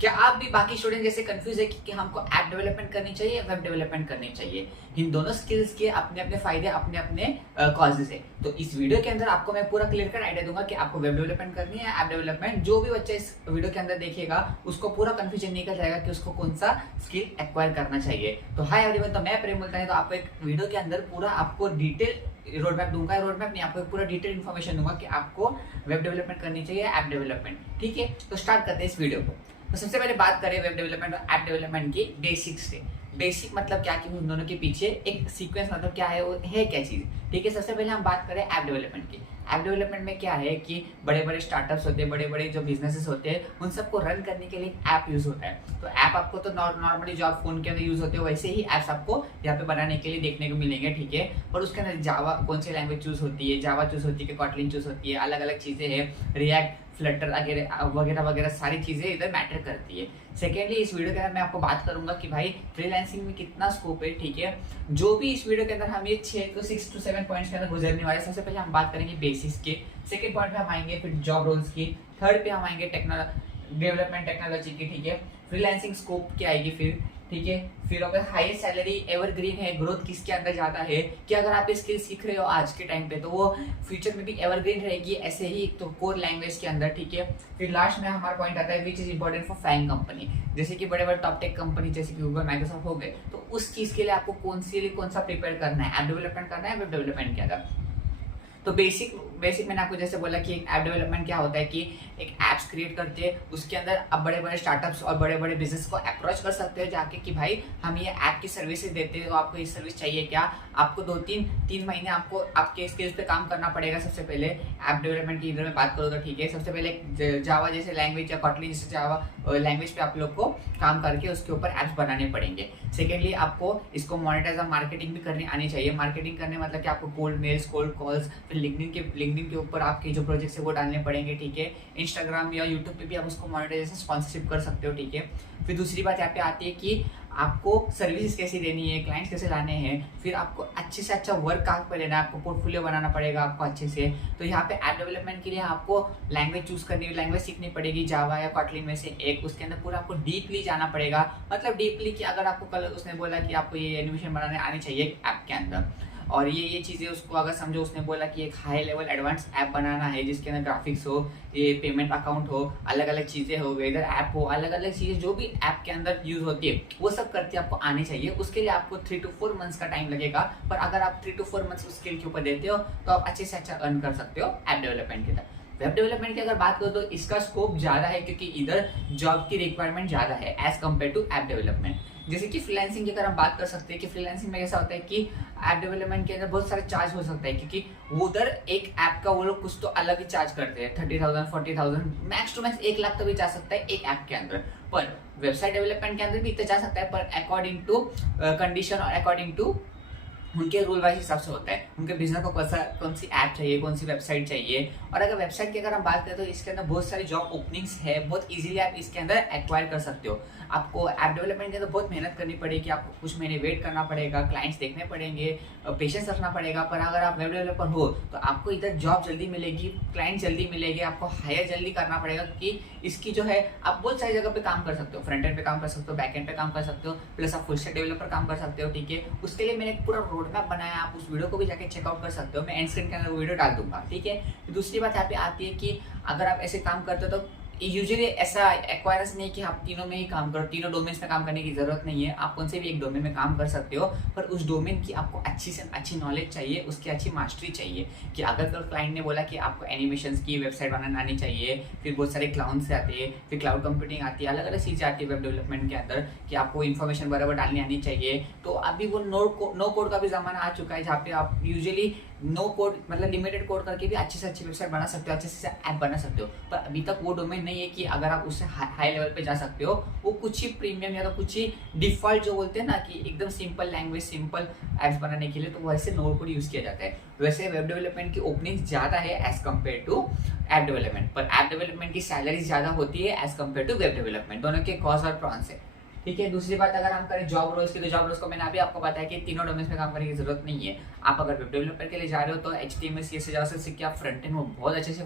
क्या आप भी बाकी स्टूडेंट जैसे कंफ्यूज है कि हमको ऐप डेवलपमेंट करनी चाहिए या वेब डेवलपमेंट करनी चाहिए? इन दोनों स्किल्स के अपने अपने फायदे, अपने अपने कॉजेज है। तो इस वीडियो के अंदर आपको मैं पूरा क्लियर कट आइडिया दूंगा कि आपको वेब डेवलपमेंट करनी है, ऐप डेवलपमेंट। जो भी बच्चा इस वीडियो के अंदर देखेगा उसको पूरा कंफ्यूजन निकल जाएगा कि उसको कौन सा स्किल एक्वायर करना चाहिए। तो हाय एवरीवन, तो मैं प्रेम बोलता हूं। तो आपको एक वीडियो के अंदर पूरा आपको डिटेल रोड मैप दूंगा, रोड मैप नहीं, आपको पूरा डिटेल इन्फॉर्मेशन दूंगा कि आपको वेब डेवलपमेंट करनी चाहिए, ऐप डेवलपमेंट। ठीक है, तो स्टार्ट करते हैं इस वीडियो को। तो सबसे पहले बात करें वेब डेवलपमेंट और ऐप डेवलपमेंट की बेसिक्स से। बेसिक मतलब क्या कि उन दोनों के पीछे एक सीक्वेंस मतलब क्या है, वो है क्या चीज। ठीक है, सबसे पहले हम बात करें ऐप डेवलपमेंट की। ऐप डेवलपमेंट में क्या है कि बड़े बड़े स्टार्टअप्स होते हैं, बड़े बड़े जो बिजनेसेस होते हैं, उन सबको रन करने के लिए ऐप यूज होता है। तो ऐप आपको तो नॉर्मली जो आप फोन के अंदर यूज होते हो वैसे ही ऐप्स आपको यहाँ पे बनाने के लिए देखने को मिलेंगे। ठीक है, पर उसके अंदर जावा कौन सी लैंग्वेज चूज होती है, जावा चूज होती है, कॉटलिन चूज होती है, अलग अलग चीजें हैं, रिएक्ट, फ्लटर वगैरह वगैरह सारी चीजें इधर मैटर करती है। सेकेंडली, इस वीडियो के अंदर मैं आपको बात करूंगा कि भाई फ्रीलांसिंग में कितना स्कोप है। ठीक है, जो भी इस वीडियो के अंदर हम ये 6 to 7 पॉइंट्स के अंदर गुजरने वाले। सबसे पहले हम बात करेंगे बेसिक्स के, सेकंड पॉइंट पे हम आएंगे फिर जॉब रोल्स की, थर्ड पे हम आएंगे डेवलपमेंट टेक्नोलॉजी की। ठीक है, फ्रीलांसिंग स्कोप क्या आएगी फिर। ठीक है, फिर अगर हाईएस्ट सैलरी एवरग्रीन है, ग्रोथ किसके अंदर ज्यादा है, कि अगर आप स्किल सीख रहे हो आज के टाइम पे तो वो फ्यूचर में भी एवरग्रीन रहेगी ऐसे ही, तो कोर लैंग्वेज के अंदर। ठीक है, फिर लास्ट में हमारा पॉइंट आता है which is important for FAANG company, जैसे कि बड़े बड़े टॉप टेक कंपनी जैसे कि गूगल, माइक्रोसॉफ्ट हो गए। तो उस चीज के लिए आपको कौन सा प्रिपेयर करना है, ऐप डेवलपमेंट करना है, वेब डेवलपमेंट क्या था। तो बेसिक मैंने आपको जैसे बोला कि एक ऐप डेवलपमेंट क्या होता है कि एक ऐप्स क्रिएट करते हैं, उसके अंदर आप बड़े बड़े स्टार्टअप्स और बड़े बड़े बिजनेस को अप्रोच कर सकते हो जाके कि भाई हम ये ऐप की सर्विसेज देते हैं, तो आपको ये सर्विस चाहिए क्या। आपको 2-3 महीने आपको आपके स्किल्स पे काम करना पड़ेगा। सबसे पहले ऐप डेवलपमेंट की इधर मैं बात करूँ तो ठीक है, सबसे पहले जावा जैसे लैंग्वेज या कॉटलिन जैसे जावा लैंग्वेज पे आप लोग को काम करके उसके ऊपर ऐप्स बनाने पड़ेंगे। सेकेंडली, आपको इसको मोनेटाइज और मार्केटिंग भी करनी आनी चाहिए। मार्केटिंग करने मतलब कि आपको कोल्ड मेल्स, कोल्ड कॉल्स, फिर लिंक्डइन के ऊपर आपके जो प्रोजेक्ट्स है वो डालने पड़ेंगे। ठीक है, इंस्टाग्राम या यूट्यूब पे भी आप उसको मोनेटाइजेशन स्पॉन्सरशिप कर सकते हो। ठीक है, फिर दूसरी बात यहाँ पे आती है कि आपको सर्विसेज कैसे देनी है, क्लाइंट्स कैसे लाने हैं, फिर आपको अच्छे से अच्छा वर्क कहाँ पे लेना है, आपको पोर्टफोलियो बनाना पड़ेगा आपको अच्छे से। तो यहाँ पे ऐप डेवलपमेंट के लिए आपको लैंग्वेज चूज करनी, लैंग्वेज सीखनी पड़ेगी, जावा या कॉटलिन में से एक। उसके अंदर पूरा आपको डीपली जाना पड़ेगा, मतलब डीपली कि अगर आपको कल उसने बोला कि आपको ये एनिमेशन बनाने आनी चाहिए ऐप के अंदर, और ये चीजें उसको अगर समझो, उसने बोला कि एक हाई लेवल एडवांस ऐप बनाना है जिसके अंदर ग्राफिक्स हो, ये पेमेंट अकाउंट हो, अलग अलग चीजें हो, वेदर ऐप हो, अलग अलग चीजें जो भी ऐप के अंदर यूज होती है वो सब करके आपको आनी चाहिए। उसके लिए आपको 3 to 4 मंथ्स का टाइम लगेगा, पर अगर आप 3 to 4 मंथ्स उस स्किल के ऊपर देते हो तो आप अच्छे से अच्छा अर्न कर सकते हो ऐप डेवलपमेंट के तरफ। वेब डेवलपमेंट की अगर बात करो तो इसका स्कोप ज्यादा है, क्योंकि इधर जॉब की रिक्वायरमेंट ज्यादा है as compared to app development. जैसे कि फ्रीलांसिंग की अगर हम बात कर सकते हैं कि फ्रीलांसिंग में ऐसा होता है कि ऐप डेवलपमेंट के अंदर बहुत सारे चार्ज हो सकता है, क्योंकि उधर एक ऐप का वो लोग कुछ तो अलग ही चार्ज करते हैं, 30,000 40,000 मैक्स टू मैक्स 1 लाख तो भी जा सकता है एक ऐप के अंदर। पर वेबसाइट डेवलपमेंट के अंदर भी इतना जा सकता है, पर अकॉर्डिंग टू कंडीशन और अकॉर्डिंग टू उनके रूल वाइज हिसाब से होता है, उनके बिजनेस को कौन सी ऐप चाहिए, कौन सी वेबसाइट चाहिए। और अगर वेबसाइट की अगर हम बात करें तो इसके अंदर बहुत सारी जॉब ओपनिंग्स है, बहुत इजीली आप इसके अंदर एक्वायर कर सकते हो। आपको ऐप डेवलपमेंट के अंदर बहुत मेहनत करनी पड़ेगी, आपको कुछ महीने वेट करना पड़ेगा, क्लाइंट्स देखने पड़ेंगे, पेशेंस रखना पड़ेगा। पर अगर आप वेब डेवलपर हो तो आपको इधर जॉब जल्दी मिलेगी, क्लाइंट जल्दी मिलेंगे, आपको हायर जल्दी करना पड़ेगा, क्योंकि इसकी जो है आप बहुत सारी जगह पे काम कर सकते हो, फ्रंट एंड पे काम कर सकते हो, बैक एंड पे काम कर सकते हो, प्लस आप फुल स्टैक डेवलपर काम कर सकते हो। ठीक है, उसके लिए मैंने एक पूरा रोड मैप बनाया, आप उस वीडियो को भी जाके चेकआउट कर सकते हो, मैं एंड स्क्रीन के अंदर वीडियो डाल दूंगा। ठीक है, दूसरी बात यहाँ पे आती है कि अगर आप ऐसे काम करते हो तो यूजुअली ऐसा एक्वायरेंस नहीं है कि आप तीनों में ही काम करो, तीनों डोमेन्स में काम करने की जरूरत नहीं है, आप कौन से भी एक डोमेन में काम कर सकते हो, पर उस डोमेन की आपको अच्छी से अच्छी नॉलेज चाहिए, उसकी अच्छी मास्टरी चाहिए। कि अगर कल क्लाइंट ने बोला कि आपको एनिमेशंस की वेबसाइट बनाना आनी चाहिए, फिर बहुत सारे क्लाउड्स से आते हैं, फिर क्लाउड कंप्यूटिंग आती है, अलग अलग चीजें आती है वेब डेवलपमेंट के अंदर, कि आपको इन्फॉर्मेशन बराबर डालनी आनी चाहिए। तो अभी वो नो कोड का भी जमाना आ चुका है, जहाँ पे आप यूजुअली नो कोड मतलब लिमिटेड कोड करके भी अच्छी से अच्छी वेबसाइट बना सकते हो, अच्छे से ऐप बना सकते हो। पर अभी तक वो डोमेन नहीं है कि अगर आप उससे हाई लेवल पे जा सकते हो। वो कुछ ही प्रीमियम या तो कुछ ही डिफॉल्ट जो बोलते हैं ना कि एकदम सिंपल लैंग्वेज, सिंपल एप्स बनाने के लिए, तो वैसे नो कोड यूज किया जाता है। वैसे वेब डेवलपमेंट की ओपनिंग ज्यादा है as compared to app development, पर ऐप डेवलपमेंट की सैलरी ज्यादा होती है as compared to web development. दोनों के कॉज और प्रॉन्स है। ठीक है। दूसरी बात अगर हम करें जॉब रोल्स की, तो जॉब रोल्स को मैंने अभी आपको बताया कि तीनों डोमेन्स में काम करने की जरूरत नहीं है। आप अगर वेब डेवलपर के लिए जा रहे हो तो HTML CSS जावास्क्रिप्ट सीख के आप फ्रंट एंड में बहुत अच्छे से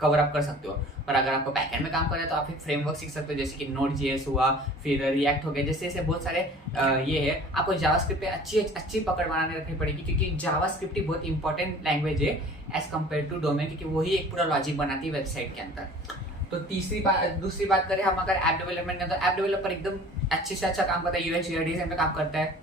कवर अप कर सकते हो। पर अगर आपको बैक एंड में काम करना है तो आप एक फ्रेमवर्क सीख सकते हो, जैसे कि Node.js हुआ, फिर रिएक्ट हो गया, जैसे ऐसे बहुत सारे ये है। आपको जावास्क्रिप्ट पे अच्छी पकड़ बनाने रखनी पड़ेगी, क्योंकि जावास्क्रिप्ट ही बहुत इंपॉर्टेंट लैंग्वेज है एज कम्पेयर टू डोमेन, क्योंकि वही एक पूरा लॉजिक बनाती है वेबसाइट के अंदर। तो दूसरी बात करें हम अगर ऐप डेवलपमेंट का, तो ऐप डेवलपर एकदम अच्छे से अच्छा काम करता है, UX UI डिजाइन में काम करता है,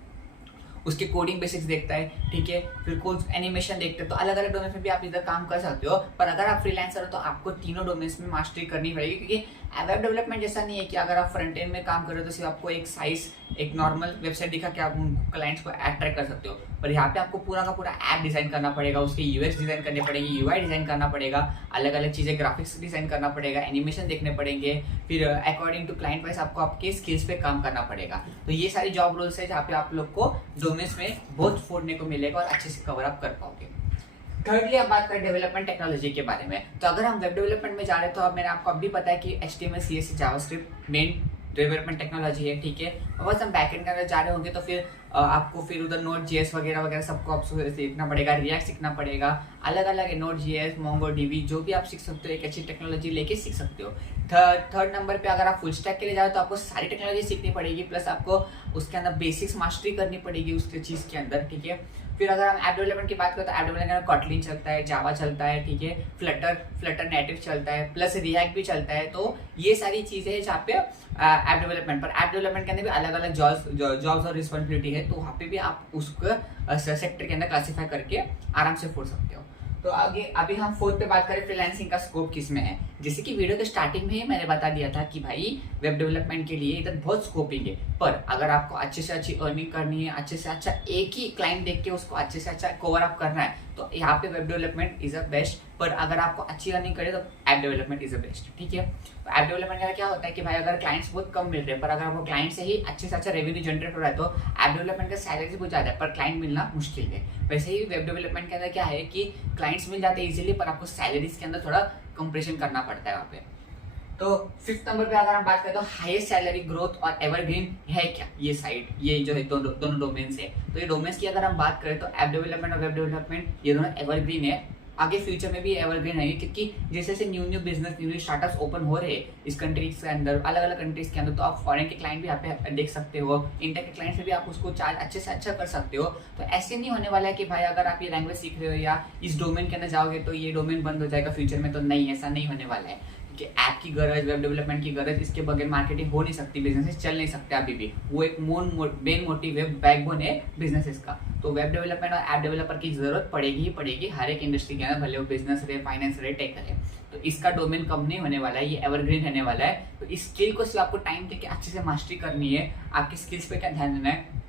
उसके कोडिंग बेसिक्स देखता है, ठीक है, फिर कोड एनिमेशन देखते हैं। तो अलग अलग डोमेन में भी आप इधर काम कर सकते हो। पर अगर आप फ्रीलांसर हो तो आपको तीनों डोमेन्स में मास्टरी करनी पड़ेगी, क्योंकि वेब डेवलपमेंट जैसा नहीं है कि अगर आप फ्रंट एंड में काम कर रहे हो तो सिर्फ आपको एक नॉर्मल वेबसाइट दिखा के आप क्लाइंट्स को अट्रैक्ट कर सकते हो। पर यहाँ पे आपको पूरा का पूरा ऐप डिजाइन करना पड़ेगा, उसके UX डिजाइन करने पड़ेंगे, UI डिजाइन करना पड़ेगा, अलग अलग चीजें ग्राफिक्स डिजाइन करना पड़ेगा, एनिमेशन देखने पड़ेंगे, फिर अकॉर्डिंग टू क्लाइंट वाइज आपको आपके स्किल्स पे काम करना पड़ेगा। तो ये सारी जॉब रोल्स है जहाँ पे आप लोग को डोमेन्स में बहुत फोड़ने को मिलेगा और अच्छे से कवर अप कर पाओगे। थर्डली अब बात करें डेवलपमेंट टेक्नोलॉजी के बारे में, तो अगर हम वेब डेवलपमेंट में जा रहे हैं तो अब मैंने आपको अभी बताया कि HTML CSS JavaScript main development technology है, ठीक है। और बस हम बैकएंड के अंदर जा रहे होंगे तो फिर आपको फिर उधर Node.js वगैरह वगैरह सबको आपको सीखना पड़ेगा, रिएक्ट सीखना पड़ेगा, अलग अलग है, Node.js, MongoDB, जो भी आप सीख सकते हो, एक अच्छी टेक्नोलॉजी लेके सीख सकते हो। थर्ड नंबर पे अगर आप फुल स्टैक के लिए जाओ तो आपको सारी टेक्नोलॉजी सीखनी पड़ेगी, प्लस आपको उसके अंदर बेसिक्स मास्टरी करनी पड़ेगी उसके चीज़ के अंदर, ठीक है। फिर अगर हम ऐप डेवलपमेंट की बात करें तो ऐप डेवलपमेंट में Kotlin चलता है, जावा चलता है, ठीक है, फ्लटर नेटिव चलता है, प्लस रिएक्ट भी चलता है। तो ये सारी चीजें हैं जहाँ पे ऐप डेवलपमेंट, पर ऐप डेवलपमेंट के अंदर भी अलग अलग जॉब्स और रिस्पॉन्सिबिलिटी है, तो वहाँ पे भी आप उसको सेक्टर के अंदर क्लासीफाई करके आराम से फोड़ सकते हो। तो आगे अभी हम फोर्थ पे बात करें फ्रीलांसिंग का स्कोप किसमें है। जैसे कि वीडियो के स्टार्टिंग में ही मैंने बता दिया था कि भाई वेब डेवलपमेंट के लिए इधर बहुत स्कोपिंग है, पर अगर आपको अच्छे से अच्छी अर्निंग करनी है, अच्छे से अच्छा एक ही क्लाइंट देख के उसको अच्छे से अच्छा कवर अप करना है, तो यहाँ पे web development is a best. पर अगर आपको अच्छी अर्निंग करे तो app development is a best, ठीक है। तो ऐप डेवलपमेंट का क्या होता है कि भाई अगर क्लाइंट्स बहुत कम मिल रहे हैं, पर अगर आपको क्लाइंट से ही अच्छे से अच्छा रेवेन्यू जनरेट हो रहा है, तो ऐप डेवलपमेंट का सैलरी बहुत ज़्यादा है पर क्लाइंट मिलना मुश्किल है। वैसे ही वेब डेवलपमेंट के अंदर क्या है कि क्लाइंट्स मिल जाते हैं इजीली, पर आपको सैलरीज के अंदर थोड़ा कंप्रेशन करना पड़ता है वहाँ पे। तो फिफ्थ नंबर पे अगर हम बात करें तो हाईएस्ट सैलरी ग्रोथ और एवरग्रीन है क्या, ये साइड, ये जो है दोनों डोमेन्स है। तो ये डोमेन्स की अगर हम बात करें तो ऐप डेवलपमेंट और वेब डेवलपमेंट ये दोनों एवरग्रीन है, आगे फ्यूचर में भी एवरग्रीन है, क्योंकि जैसे जैसे new business, new startups open हो रहे हैं इस कंट्रीज के अंदर, अलग अलग कंट्रीज के अंदर, तो आप फॉरेन के क्लाइंट भी यहाँ पे देख सकते हो, इंडिया के क्लाइंट से भी आप उसको चार्ज अच्छे से अच्छा कर सकते हो। तो ऐसे नहीं होने वाला है कि भाई अगर आप ये लैंग्वेज सीख रहे हो या इस डोमेन के अंदर जाओगे तो ये डोमेन बंद हो जाएगा फ्यूचर में, तो नहीं, ऐसा नहीं होने वाला है। कि ऐप की गरज, वेब डेवलपमेंट की गरज, इसके बगैर मार्केटिंग हो नहीं सकती, बिजनेसेस चल नहीं सकते अभी भी। वो एक मेन मोटिव है, बैकबोन है बिजनेसेस का। तो वेब डेवलपमेंट और ऐप डेवलपर की जरूरत पड़ेगी ही पड़ेगी हर एक इंडस्ट्री के अंदर, भले वो बिजनेस रहे, फाइनेंस रहे, टेक रहे। तो इसका डोमेन कम नहीं होने वाला है, ये एवरग्रीन रहने वाला है। तो इस स्किल को सिर्फ आपको टाइम देके अच्छे से मास्टरी करनी है। आपकी स्किल्स पे क्या ध्यान देना है,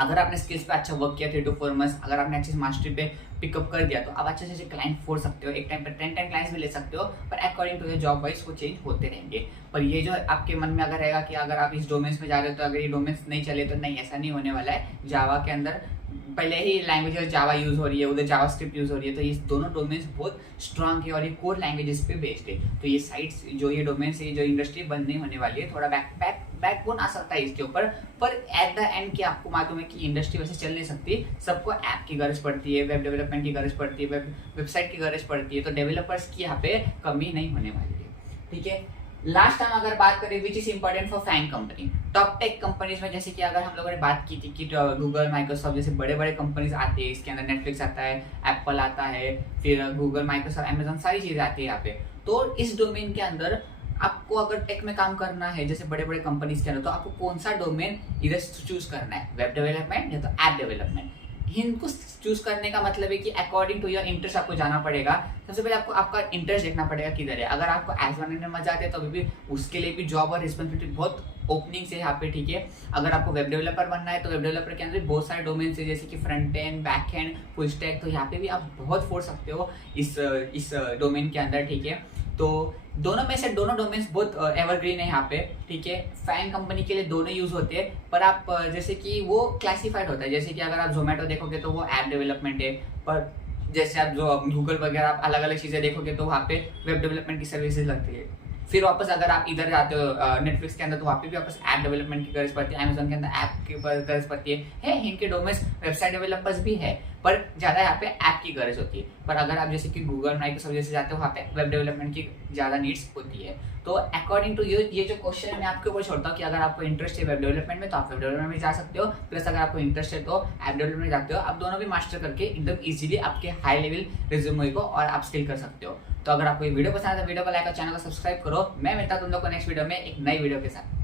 अगर आपने स्किल्स पे अच्छा वर्क किया 3 to 4 months, अगर आपने अच्छे से मास्टरी पे पिकअप कर दिया तो आप अच्छे से क्लाइंट फोड़ सकते हो, एक टाइम पर 10 क्लाइंट्स भी ले सकते हो, पर according to your job wise वो चेंज होते रहेंगे। पर ये जो आपके मन में अगर रहेगा कि अगर आप इस डोमेन्स में जा रहे हो तो अगर ये डोमेन्स नहीं चले तो नहीं, ऐसा नहीं होने वाला है। जावा के अंदर पहले ही लैंग्वेज जावा यूज हो रही है, उधर जावास्क्रिप्ट यूज हो रही है, तो ये दोनों डोमेन्स बहुत स्ट्रांग है और ये कोर लैंग्वेजेस पे बेस्ड है। तो ये साइट्स जो ये डोमेन्स है, जो इंडस्ट्री बंद नहीं होने वाली है, थोड़ा बैकबोन आ सकता है इसके ऊपर, पर एट द एंड की आपको मालूम है कि इंडस्ट्री वैसे चल नहीं सकती, सबको ऐप की गरज पड़ती है, वेब डेवलपमेंट की गरज पड़ती है, वेबसाइट की गरज पड़ती है, तो डेवलपर्स की यहाँ पे कमी नहीं होने वाली है, ठीक है। लास्ट टाइम अगर बात करें which is important for FAANG company, top tech companies में, जैसे कि अगर हम लोगों ने बात की थी कि गूगल, माइक्रोसॉफ्ट जैसे बड़े बड़े कंपनीज आती है, इसके अंदर नेटफ्लिक्स आता है, एप्पल आता है, फिर गूगल, माइक्रोसॉफ्ट, अमेजॉन, सारी चीजें आती है यहाँ पे। तो इस डोमेन के अंदर आपको अगर टेक में काम करना है जैसे बड़े बड़े कंपनीज के अंदर, तो आपको कौन सा डोमेन इधर चूज करना है, वेब डेवलपमेंट या तो ऐप डेवलपमेंट। इनको चूज करने का मतलब है कि अकॉर्डिंग टू योर इंटरेस्ट आपको जाना पड़ेगा। सबसे पहले आपको आपका इंटरेस्ट देखना पड़ेगा किधर है। अगर आपको एज बनने में मजा आते हैं तो अभी भी उसके लिए भी जॉब और रिस्पॉन्सिबिलिटी बहुत ओपनिंग्स है यहाँ पे, ठीक है। अगर आपको वेब डेवलपर बनना है तो वेब डेवलपर के अंदर बहुत सारे डोमेन्स है, जैसे कि front end, back and, full stack, तो यहाँ पे भी आप बहुत फोड़ सकते हो इस डोमेन के अंदर, ठीक है। तो दोनों में से दोनों डोमेन्स बहुत एवरग्रीन है यहाँ पे, ठीक है। फैंग कंपनी के लिए दोनों यूज होते हैं, पर आप जैसे कि वो क्लासिफाइड होता है, जैसे कि अगर आप जोमेटो देखोगे तो वो ऐप डेवलपमेंट है, पर जैसे आप जो गूगल वगैरह आप अलग अलग चीजें देखोगे तो वहाँ पे वेब डेवलपमेंट की सर्विसेज लगती है। फिर वापस अगर आप इधर जाते हो नेटफ्लिक्स के अंदर, तो वहाँ पे भी वापस ऐप डेवलपमेंट की गरज पड़ती है, अमेजोन के अंदर ऐप की गरज पड़ती है, इनके डोमेन्स वेबसाइट डेवलपर्स भी है, पर ज़्यादा यहाँ पे ऐप की गरज होती है। पर अगर आप जैसे कि गूगल, माइक्रोसॉफ्ट जैसे जाते हो, वहाँ पे वेब डेवलपमेंट की ज़्यादा नीड्स होती है। तो अकॉर्डिंग टू ये जो क्वेश्चन है मैं आपके ऊपर छोड़ता हूँ कि अगर आपको इंटरेस्ट है वेब डेवलपमेंट में तो आप वेब डेवलपमेंट में जा सकते हो, प्लस अगर आपको इंटरेस्ट है तो ऐप डेवलपमेंट में जाते हो। आप दोनों भी मास्टर करके एकदम इजीली आपके हाई लेवल रिज्यूमे को और आप स्किल कर सकते हो। तो अगर आपको ये वीडियो पसंद है तो वीडियो को लाइक और चैनल को सब्सक्राइब करो। मैं मिलता हूं तुम लोग को नेक्स्ट वीडियो में एक नई वीडियो के साथ।